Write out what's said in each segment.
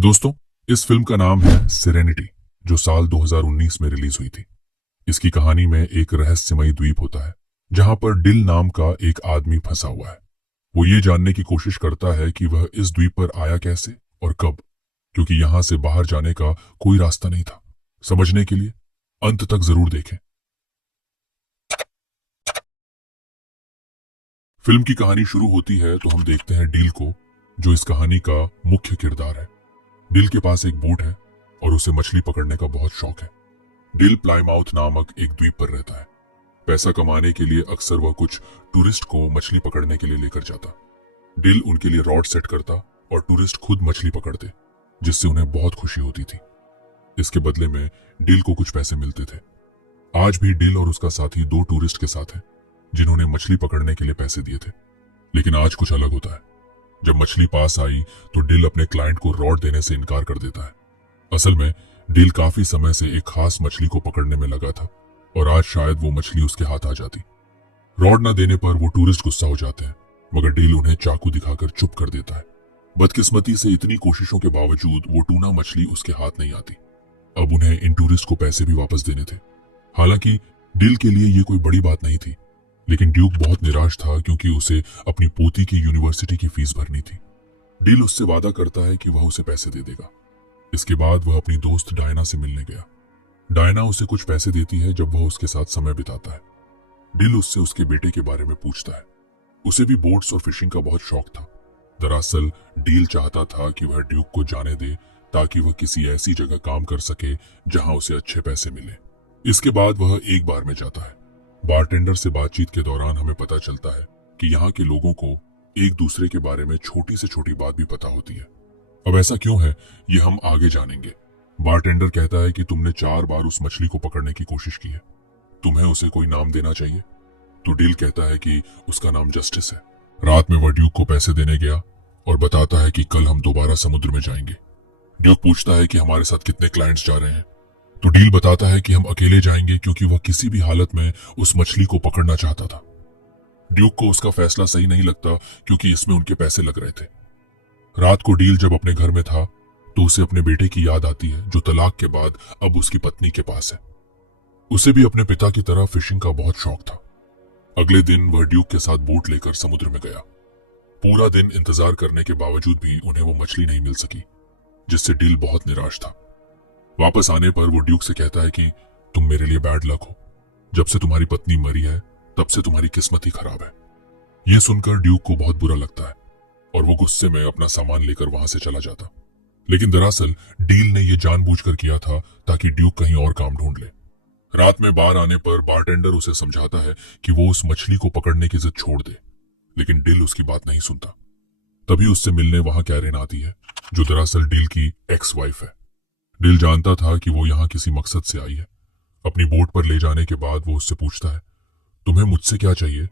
दोस्तों, इस फिल्म का नाम है सेरेनिटी, जो साल 2019 में रिलीज हुई थी। इसकी कहानी में एक रहस्यमयी द्वीप होता है जहां पर डिल नाम का एक आदमी फंसा हुआ है। वो ये जानने की कोशिश करता है कि वह इस द्वीप पर आया कैसे और कब, क्योंकि यहां से बाहर जाने का कोई रास्ता नहीं था। समझने के लिए अंत तक जरूर देखें। फिल्म की कहानी शुरू होती है तो हम देखते हैं डील को, जो इस कहानी का मुख्य किरदार है। डिल के पास एक बोट है और उसे मछली पकड़ने का बहुत शौक है। डिल प्लाईमाउथ नामक एक द्वीप पर रहता है। पैसा कमाने के लिए अक्सर वह कुछ टूरिस्ट को मछली पकड़ने के लिए लेकर जाता। डिल उनके लिए रॉड सेट करता और टूरिस्ट खुद मछली पकड़ते, जिससे उन्हें बहुत खुशी होती थी। इसके बदले में डिल को कुछ पैसे मिलते थे। आज भी डिल और उसका साथी दो टूरिस्ट के साथ है जिन्होंने मछली पकड़ने के लिए पैसे दिए थे। लेकिन आज कुछ अलग होता है। जब मछली पास आई तो डिल अपने क्लाइंट को रॉड देने से इनकार कर देता है। असल में डिल काफी समय से एक खास मछली को पकड़ने में लगा था और आज शायद वो मछली उसके हाथ आ जाती। रॉड न देने पर वो टूरिस्ट गुस्सा हो जाते हैं, मगर डिल उन्हें चाकू दिखाकर चुप कर देता है। बदकिस्मती से इतनी कोशिशों के बावजूद वो टूना मछली उसके हाथ नहीं आती। अब उन्हें इन टूरिस्ट को पैसे भी वापस देने थे। हालांकि डिल के लिए ये कोई बड़ी बात नहीं थी, लेकिन ड्यूक बहुत निराश था क्योंकि उसे अपनी पोती की यूनिवर्सिटी की फीस भरनी थी। डिल उससे वादा करता है कि वह उसे पैसे दे देगा। इसके बाद वह अपनी दोस्त डायना से मिलने गया। डायना उसे कुछ पैसे देती है जब वह उसके साथ समय बिताता है। डिल उससे उसके बेटे के बारे में पूछता है। उसे भी बोट्स और फिशिंग का बहुत शौक था। दरअसल डिल चाहता था कि वह ड्यूक को जाने दे ताकि वह किसी ऐसी जगह काम कर सके जहां उसे अच्छे पैसे मिले। इसके बाद वह एक बार में जाता है। बारटेंडर से बातचीत के दौरान हमें पता चलता है कि यहाँ के लोगों को एक दूसरे के बारे में छोटी से छोटी बात भी पता होती है। अब ऐसा क्यों है, ये हम आगे जानेंगे। बारटेंडर कहता है कि तुमने 4 बार उस मछली को पकड़ने की कोशिश की है, तुम्हें उसे कोई नाम देना चाहिए। तो डिल कहता है कि उसका नाम जस्टिस है। रात में वह ड्यूक को पैसे देने गया और बताता है कि कल हम दोबारा समुद्र में जाएंगे। ड्यूक पूछता है कि हमारे साथ कितने क्लाइंट्स जा रहे हैं, तो डील बताता है कि हम अकेले जाएंगे क्योंकि वह किसी भी हालत में उस मछली को पकड़ना चाहता था। ड्यूक को उसका फैसला सही नहीं लगता क्योंकि इसमें उनके पैसे लग रहे थे। रात को डील जब अपने घर में था तो उसे अपने बेटे की याद आती है, जो तलाक के बाद अब उसकी पत्नी के पास है। उसे भी अपने पिता की तरह फिशिंग का बहुत शौक था। अगले दिन वह ड्यूक के साथ बोट लेकर समुद्र में गया। पूरा दिन इंतजार करने के बावजूद भी उन्हें वो मछली नहीं मिल सकी, जिससे डील बहुत निराश था। वापस आने पर वो ड्यूक से कहता है कि तुम मेरे लिए बैड लक हो। जब से तुम्हारी पत्नी मरी है तब से तुम्हारी किस्मत ही खराब है। यह सुनकर ड्यूक को बहुत बुरा लगता है और वो गुस्से में अपना सामान लेकर वहां से चला जाता। लेकिन दरअसल डील ने यह जानबूझकर किया था ताकि ड्यूक कहीं और काम ढूंढ ले। रात में बार आने पर बारटेंडर उसे समझाता है कि वो उस मछली को पकड़ने की जिद छोड़ दे, लेकिन डिल उसकी बात नहीं सुनता। तभी उससे मिलने वहां कैरेन आती है, जो दरअसल डिल की एक्स वाइफ है। डिल जानता था कि वो यहाँ किसी मकसद से आई है। अपनी बोट पर ले जाने के बाद वो उससे पूछता है, तुम्हें मुझसे क्या चाहिए।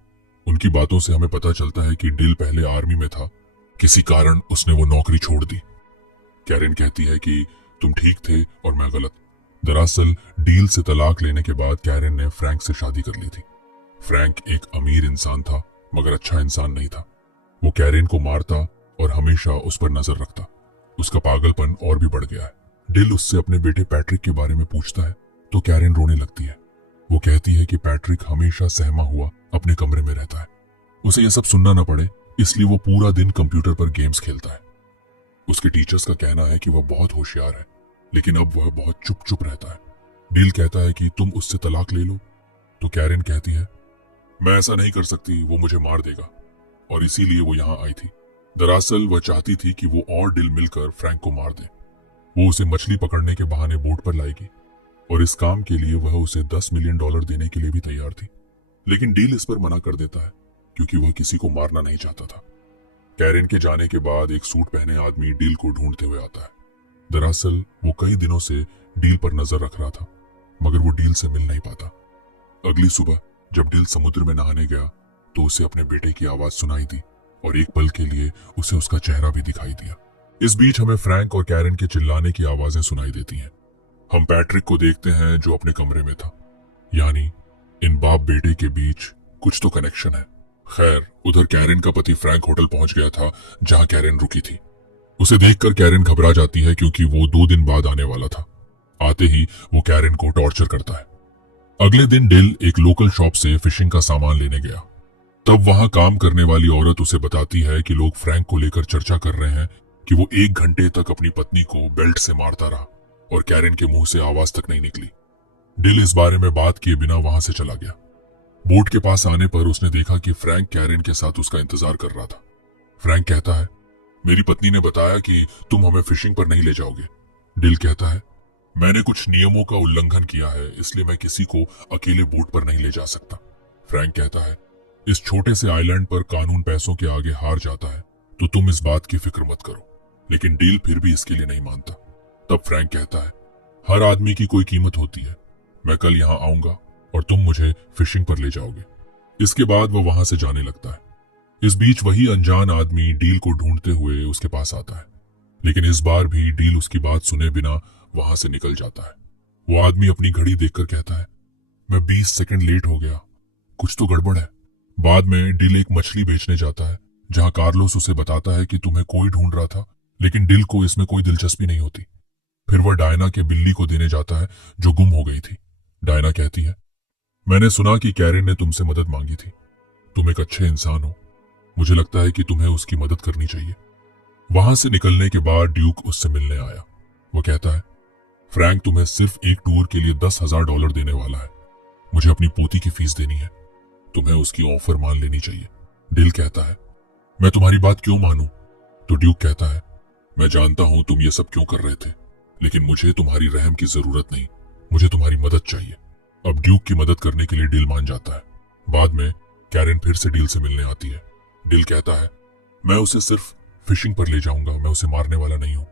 उनकी बातों से हमें पता चलता है कि डिल पहले आर्मी में था, किसी कारण उसने वो नौकरी छोड़ दी। कैरेन कहती है कि तुम ठीक थे और मैं गलत। दरअसल डील से तलाक लेने के बाद कैरेन ने फ्रैंक से शादी कर ली थी। फ्रैंक एक अमीर इंसान था, मगर अच्छा इंसान नहीं था। वो कैरेन को मारता और हमेशा उस पर नजर रखता। उसका पागलपन और भी बढ़ गया है। डिल उससे अपने बेटे पैट्रिक के बारे में पूछता है तो कैरेन रोने लगती है। वो कहती है कि पैट्रिक हमेशा सहमा हुआ अपने कमरे में रहता है। उसे यह सब सुनना न पड़े इसलिए वो पूरा दिन कंप्यूटर पर गेम्स खेलता है। उसके टीचर्स का कहना है कि वह बहुत होशियार है, लेकिन अब वह बहुत चुप चुप रहता है। डिल कहता है कि तुम उससे तलाक ले लो, तो कैरेन कहती है मैं ऐसा नहीं कर सकती, वो मुझे मार देगा, और इसीलिए वो यहाँ आई थी। दरअसल वह चाहती थी कि वो और डिल मिलकर फ्रैंक को मार दे। वो उसे मछली पकड़ने के बहाने बोट पर लाएगी और इस काम के लिए वह उसे $10 मिलियन देने के लिए भी तैयार थी। लेकिन डील इस पर मना कर देता है क्योंकि वह किसी को मारना नहीं चाहता था। कैरेन के जाने के बाद एक सूट पहने आदमी डील को ढूंढते हुए आता है। दरअसल वो कई दिनों से डील पर नजर रख रहा था, मगर वो डील से मिल नहीं पाता। अगली सुबह जब डील समुद्र में नहाने गया तो उसे अपने बेटे की आवाज सुनाई दी और एक पल के लिए उसे उसका चेहरा भी दिखाई दिया। इस बीच हमें फ्रैंक और कैरेन के चिल्लाने की आवाजें सुनाई देती हैं। हम पैट्रिक को देखते हैं जो अपने कमरे में था। यानी इन बाप बेटे के बीच कुछ तो कनेक्शन है। खैर, उधर कैरेन का पति फ्रैंक होटल पहुंच गया था जहां कैरेन रुकी थी। उसे देखकर कैरन घबरा जाती है क्योंकि वो 2 दिन बाद आने वाला था। आते ही वो कैरन को टॉर्चर करता है। अगले दिन डिल एक लोकल शॉप से फिशिंग का सामान लेने गया। तब वहां काम करने वाली औरत उसे बताती है कि लोग फ्रैंक को लेकर चर्चा कर रहे हैं कि वो 1 घंटे तक अपनी पत्नी को बेल्ट से मारता रहा और कैरन के मुंह से आवाज तक नहीं निकली। डिल इस बारे में बात किए बिना वहां से चला गया। बोट के पास आने पर उसने देखा कि फ्रैंक कैरन के साथ उसका इंतजार कर रहा था। फ्रैंक कहता है, मेरी पत्नी ने बताया कि तुम हमें फिशिंग पर नहीं ले जाओगे। डिल कहता है, मैंने कुछ नियमों का उल्लंघन किया है, इसलिए मैं किसी को अकेले बोट पर नहीं ले जा सकता। फ्रैंक कहता है, इस छोटे से आइलैंड पर कानून पैसों के आगे हार जाता है, तो तुम इस बात की फिक्र मत करो। लेकिन डिल फिर भी इसके लिए नहीं मानता। तब फ्रैंक कहता है, हर आदमी की कोई कीमत होती है। मैं कल यहां आऊंगा और तुम मुझे फिशिंग पर ले जाओगे। इसके बाद वो वहां से जाने लगता है। इस बीच वही अनजान आदमी डील को ढूंढते हुए उसके पास आता है, लेकिन इस बार भी डील उसकी बात सुने बिना वहां से निकल जाता है। वो आदमी अपनी घड़ी देखकर कहता है, मैं 20 सेकंड लेट हो गया, कुछ तो गड़बड़ है। बाद में डिल एक मछली बेचने जाता है, जहां कार्लोस उसे बताता है कि तुम्हें कोई ढूंढ रहा था, लेकिन डिल को इसमें कोई दिलचस्पी नहीं होती। फिर वह डायना के बिल्ली को देने जाता है जो गुम हो गई थी। डायना कहती है, मैंने सुना कि कैरन ने तुमसे मदद मांगी थी। तुम एक अच्छे इंसान हो, मुझे लगता है कि तुम्हें उसकी मदद करनी चाहिए। वहां से निकलने के बाद ड्यूक उससे मिलने आया। वो कहता है, फ्रैंक तुम्हें सिर्फ एक टूर के लिए $10,000 देने वाला है। मुझे अपनी पोती की फीस देनी है, तुम्हें उसकी ऑफर मान लेनी चाहिए। डिल कहता है, मैं तुम्हारी बात क्यों मानूं? तो ड्यूक कहता है, मैं जानता हूं तुम ये सब क्यों कर रहे थे, लेकिन मुझे तुम्हारी रहम की जरूरत नहीं, मुझे तुम्हारी मदद चाहिए। अब ड्यूक की मदद करने के लिए डिल मान जाता है। बाद में कैरन फिर से डिल से मिलने आती है। डिल कहता है, मैं उसे सिर्फ फिशिंग पर ले जाऊंगा, मैं उसे मारने वाला नहीं हूं।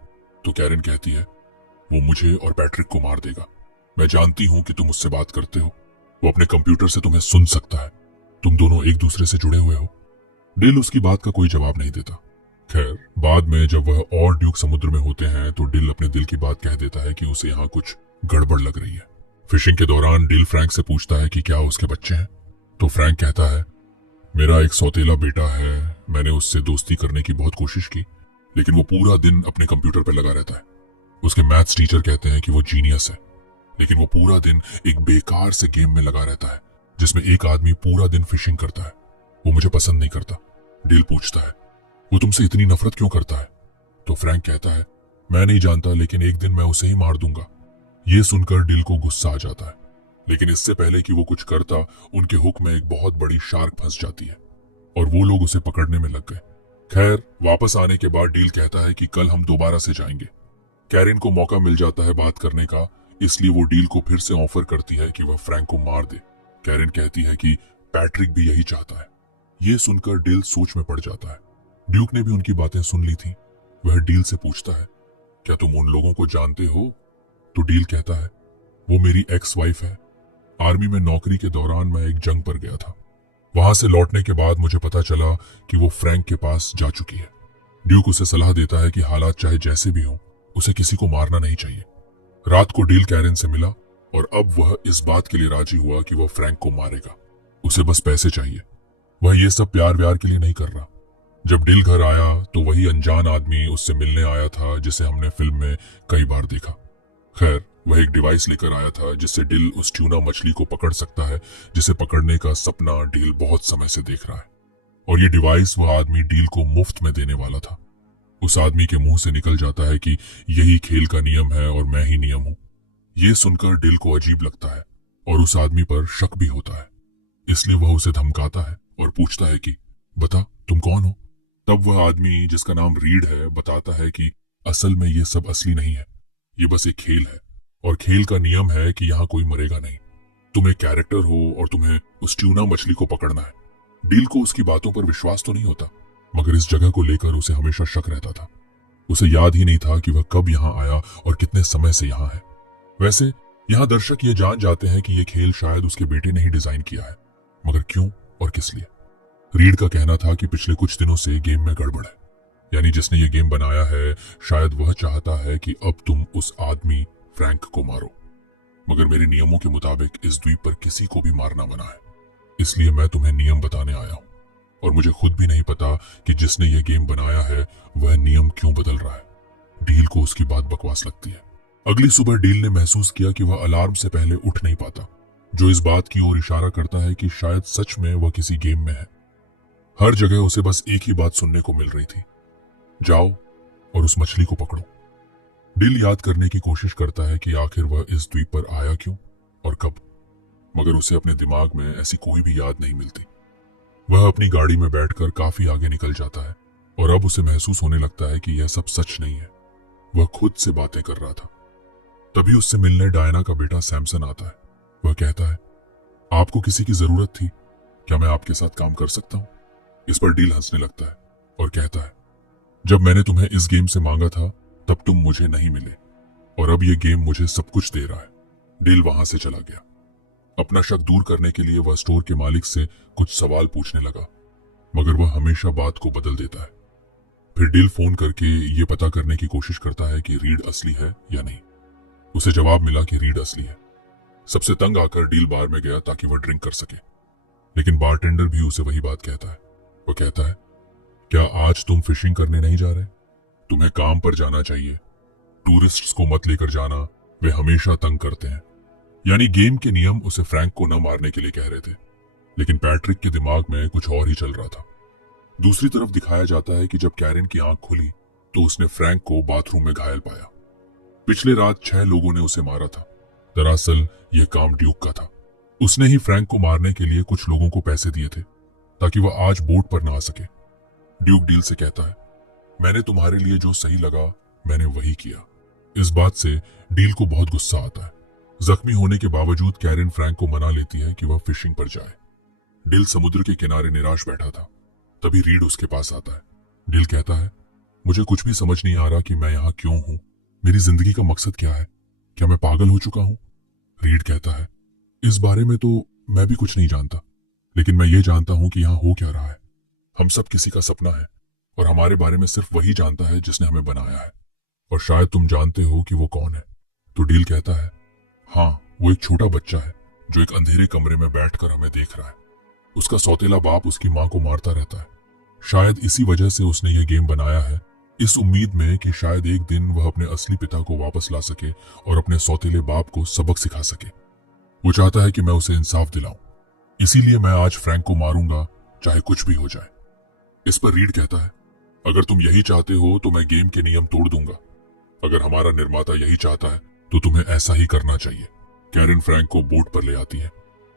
तो कैरन कहती है, वो मुझे और पैट्रिक को मार देगा। मैं जानती हूं कि तुम उससे बात करते हो, वो अपने कंप्यूटर से तुम्हें सुन सकता है, तुम दोनों एक दूसरे से जुड़े हुए हो। डिल उसकी बात का कोई जवाब नहीं देता। खैर, बाद में जब वह और ड्यूक समुद्र में होते हैं तो डिल अपने दिल की बात कह देता है कि उसे यहाँ कुछ गड़बड़ लग रही है। फिशिंग के दौरान डिल फ्रैंक से पूछता है कि क्या उसके बच्चे हैं। तो फ्रैंक कहता है, मेरा एक सौतेला बेटा है, मैंने उससे दोस्ती करने की बहुत कोशिश की, लेकिन वो पूरा दिन अपने कंप्यूटर पर लगा रहता है। उसके मैथ्स टीचर कहते हैं कि वो जीनियस है, लेकिन वो पूरा दिन एक बेकार से गेम में लगा रहता है जिसमें एक आदमी पूरा दिन फिशिंग करता है। वो मुझे पसंद नहीं करता। डिल पूछता है, वो तुमसे इतनी नफरत क्यों करता है? तो फ्रैंक कहता है, मैं नहीं जानता, लेकिन एक दिन मैं उसे ही मार दूंगा। ये सुनकर डिल को गुस्सा आ जाता है, लेकिन इससे पहले कि वो कुछ करता, उनके हुक में एक बहुत बड़ी शार्क फंस जाती है और वो लोग उसे पकड़ने में लग गए। खैर, वापस आने के बाद डील कहता है कि कल हम दोबारा से जाएंगे। कैरन को मौका मिल जाता है बात करने का, इसलिए वो डील को फिर से ऑफर करती है कि वह फ्रैंक को मार दे। कैरन कहती है कि पैट्रिक भी यही चाहता है। ये सुनकर डील सोच में पड़ जाता है। ड्यूक ने भी उनकी बातें सुन ली थी। वह डील से पूछता है, क्या तुम उन लोगों को जानते हो? तो डील कहता है, वो मेरी एक्स वाइफ है। आर्मी में नौकरी के दौरान मैं एक जंग पर गया था। वहां से लौटने के बाद मुझे पता चला कि वो फ्रैंक के पास जा चुकी है। ड्यूक उसे सलाह देता है कि हालात चाहे जैसे भी हों, उसे किसी को मारना नहीं चाहिए। रात को डील कैरन से मिला और अब वह इस बात के लिए राजी हुआ कि वह फ्रैंक को मारेगा। उसे बस पैसे चाहिए। वह ये सब प्यार व्यार के लिए नहीं कर रहा। जब डील घर आया तो वही अनजान आदमी उससे मिलने आया था जिसे हमने फिल्म में कई बार देखा। खैर, वह एक डिवाइस लेकर आया था जिससे डिल उस ट्यूना मछली को पकड़ सकता है जिसे पकड़ने का सपना डील बहुत समय से देख रहा है। और ये डिवाइस वह आदमी डील को मुफ्त में देने वाला था। उस आदमी के मुंह से निकल जाता है कि यही खेल का नियम है और मैं ही नियम हूं। यह सुनकर डिल को अजीब लगता है और उस आदमी पर शक भी होता है। इसलिए वह उसे धमकाता है और पूछता है कि बता, तुम कौन हो? तब वह आदमी, जिसका नाम रीड है, बताता है कि असल में ये सब असली नहीं है, ये बस एक खेल है और खेल का नियम है कि यहाँ कोई मरेगा नहीं। तुम एक कैरेक्टर हो और तुम्हें उस ट्यूना मछली को पकड़ना है। डील को उसकी बातों पर विश्वास तो नहीं होता, मगर इस जगह को लेकर उसे हमेशा शक रहता था। उसे याद ही नहीं था कि वह कब यहाँ आया और कितने समय से यहाँ है। वैसे यहाँ दर्शक ये जान जाते हैं कि यह खेल शायद उसके बेटे ने ही डिजाइन किया है, मगर क्यों और किस लिए? रीड का कहना था कि पिछले कुछ दिनों से गेम में गड़बड़ है, यानी जिसने ये गेम बनाया है शायद वह चाहता है कि अब तुम उस आदमी फ्रैंक को मारो। मगर मेरे नियमों के मुताबिक इस द्वीप पर किसी को भी मारना मना है, इसलिए मैं तुम्हें नियम बताने आया हूं। और मुझे खुद भी नहीं पता कि जिसने ये गेम बनाया है वह नियम क्यों बदल रहा है। डील को उसकी बात बकवास लगती है। अगली सुबह डील ने महसूस किया कि वह अलार्म से पहले उठ नहीं पाता, जो इस बात की ओर इशारा करता है कि शायद सच में वह किसी गेम में है। हर जगह उसे बस एक ही बात सुनने को मिल रही थी, जाओ और उस मछली को पकड़ो। डील याद करने की कोशिश करता है कि आखिर वह इस द्वीप पर आया क्यों और कब, मगर उसे अपने दिमाग में ऐसी कोई भी याद नहीं मिलती। वह अपनी गाड़ी में बैठकर काफी आगे निकल जाता है और अब उसे महसूस होने लगता है कि यह सब सच नहीं है। वह खुद से बातें कर रहा था। तभी उससे मिलने डायना का बेटा सैमसन आता है। वह कहता है, आपको किसी की जरूरत थी, क्या मैं आपके साथ काम कर सकता हूं? इस पर डील हंसने लगता है और कहता है, जब मैंने तुम्हें इस गेम से मांगा था तब तुम मुझे नहीं मिले और अब यह गेम मुझे सब कुछ दे रहा है। डील वहां से चला गया। अपना शक दूर करने के लिए वह स्टोर के मालिक से कुछ सवाल पूछने लगा, मगर वह हमेशा बात को बदल देता है। फिर डील फोन करके ये पता करने की कोशिश करता है कि रीड असली है या नहीं। उसे जवाब मिला कि रीड असली है। सबसे तंग आकर डील बार में गया ताकि वह ड्रिंक कर सके, लेकिन बारटेंडर भी उसे वही बात कहता है। वह कहता है, क्या आज तुम फिशिंग करने नहीं जा रहे? तुम्हें काम पर जाना चाहिए। टूरिस्ट्स को मत लेकर जाना, वे हमेशा तंग करते हैं। यानी गेम के नियम उसे फ्रैंक को न मारने के लिए कह रहे थे, लेकिन पैट्रिक के दिमाग में कुछ और ही चल रहा था। दूसरी तरफ दिखाया जाता है कि जब कैरन की आंख खुली तो उसने फ्रैंक को बाथरूम में घायल पाया। पिछले रात 6 लोगों ने उसे मारा था। दरअसल यह काम ड्यूक का था। उसने ही फ्रैंक को मारने के लिए कुछ लोगों को पैसे दिए थे ताकि वह आज बोट पर ना आ सके। ड्यूक डील से कहता है, मैंने तुम्हारे लिए जो सही लगा मैंने वही किया। इस बात से डील को बहुत गुस्सा आता है। जख्मी होने के बावजूद कैरन फ्रैंक को मना लेती है कि वह फिशिंग पर जाए। डील समुद्र के किनारे निराश बैठा था। तभी रीड उसके पास आता है। डील कहता है, मुझे कुछ भी समझ नहीं आ रहा कि मैं यहाँ क्यों हूं। मेरी जिंदगी का मकसद क्या है? क्या मैं पागल हो चुका हूं? रीड कहता है, इस बारे में तो मैं भी कुछ नहीं जानता, लेकिन मैं ये जानता हूं कि यहाँ हो क्या रहा है। हम सब किसी का सपना है और हमारे बारे में सिर्फ वही जानता है जिसने हमें बनाया है, और शायद तुम जानते हो कि वो कौन है। तो डील कहता है, हाँ, वो एक छोटा बच्चा है जो एक अंधेरे कमरे में बैठकर हमें देख रहा है। उसका सौतेला बाप उसकी मां को मारता रहता है। शायद इसी वजह से उसने ये गेम बनाया है, इस उम्मीद में कि शायद एक दिन वह अपने असली पिता को वापस ला सके और अपने सौतेले बाप को सबक सिखा सके। वो चाहता है कि मैं उसे इंसाफ दिलाऊं, इसीलिए मैं आज फ्रैंक को मारूंगा, चाहे कुछ भी हो जाए। इस पर रीड कहता है, अगर तुम यही चाहते हो तो मैं गेम के नियम तोड़ दूंगा। अगर हमारा निर्माता यही चाहता है तो तुम्हें ऐसा ही करना चाहिए। कैरन फ्रैंक को बोट पर ले आती है।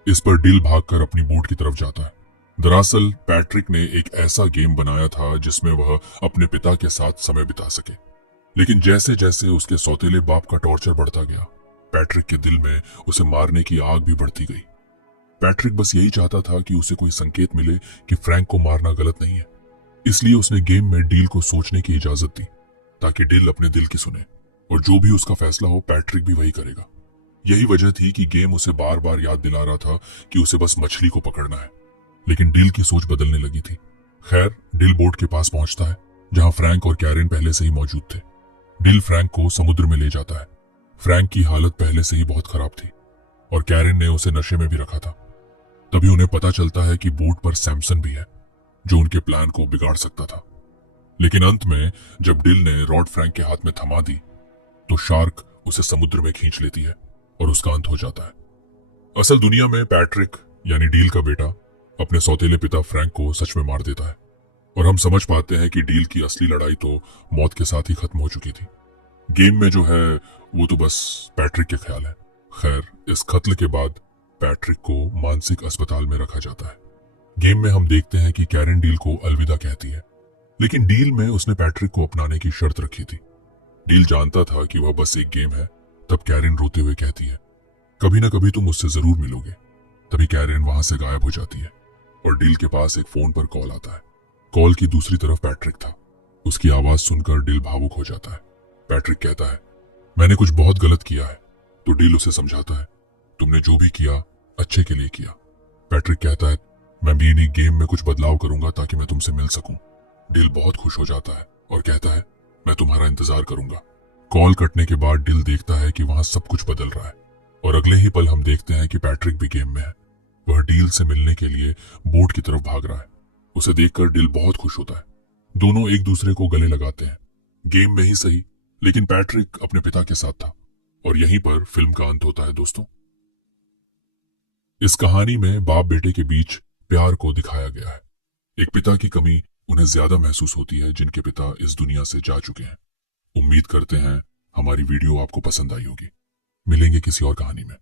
इस पर डील भागकर अपनी बोट की तरफ जाता है। दरअसल पैट्रिक ने एक ऐसा गेम बनाया था जिसमें वह अपने पिता के साथ समय बिता सके, लेकिन जैसे जैसे उसके सौतेले बाप का टॉर्चर बढ़ता गया, पैट्रिक के दिल में उसे मारने की आग भी बढ़ती गई। पैट्रिक बस यही चाहता था कि उसे कोई संकेत मिले कि फ्रैंक को मारना गलत नहीं है। इसलिए उसने गेम में डील को सोचने की इजाजत दी ताकि डील अपने दिल की सुने, और जो भी उसका फैसला हो पैट्रिक भी वही करेगा। यही वजह थी कि गेम उसे बार बार याद दिला रहा था कि उसे बस मछली को पकड़ना है, लेकिन डील की सोच बदलने लगी थी। खैर, डील बोट के पास पहुंचता है जहां फ्रैंक और कैरन पहले से ही मौजूद थे। डील फ्रैंक को समुद्र में ले जाता है। फ्रैंक की हालत पहले से ही बहुत खराब थी और कैरन ने उसे नशे में भी रखा था। तभी उन्हें पता चलता है कि बोट पर सैमसन भी है जो उनके प्लान को बिगाड़ सकता था। लेकिन अंत में जब डील ने रॉड फ्रैंक के हाथ में थमा दी तो शार्क उसे समुद्र में खींच लेती है और उसका अंत हो जाता है। असल दुनिया में पैट्रिक यानी डील का बेटा अपने सौतेले पिता फ्रैंक को सच में मार देता है, और हम समझ पाते हैं कि डील की असली लड़ाई तो मौत के साथ ही खत्म हो चुकी थी। गेम में जो है वो तो बस पैट्रिक के ख्याल है। खैर, इस कत्ल के बाद पैट्रिक को मानसिक अस्पताल में रखा जाता है। गेम में हम देखते हैं कि कैरन डील को अलविदा कहती है, लेकिन डील में उसने पैट्रिक को अपनाने की शर्त रखी थी। डील जानता था कि वह बस एक गेम है। तब कैरन रोते हुए कहती है, कभी ना कभी तुम मुझसे जरूर मिलोगे। तभी कैरन वहां से गायब हो जाती है और डील के पास एक फोन पर कॉल आता है। कॉल की दूसरी तरफ पैट्रिक था। उसकी आवाज सुनकर डील भावुक हो जाता है। पैट्रिक कहता है, मैंने कुछ बहुत गलत किया है। तो डील उसे समझाता है, तुमने जो भी किया अच्छे के लिए किया। पैट्रिक कहता है, मैं भी इन्हीं गेम में कुछ बदलाव करूंगा ताकि मैं तुमसे मिल सकूं। डील बहुत खुश हो जाता है और कहता है, मैं तुम्हारा इंतजार करूंगा। कॉल कटने के बाद डील देखता है कि वहां सब कुछ बदल रहा है, और अगले ही पल हम देखते हैं कि पैट्रिक भी गेम में है। वह डील से मिलने के लिए बोट की तरफ भाग रहा है। उसे देखकर डिल बहुत खुश होता है। दोनों एक दूसरे को गले लगाते हैं, गेम में ही सही, लेकिन पैट्रिक अपने पिता के साथ था। और यहीं पर फिल्म का अंत होता है दोस्तों। इस कहानी में बाप बेटे के बीच प्यार को दिखाया गया है। एक पिता की कमी उन्हें ज्यादा महसूस होती है जिनके पिता इस दुनिया से जा चुके हैं। उम्मीद करते हैं हमारी वीडियो आपको पसंद आई होगी। मिलेंगे किसी और कहानी में।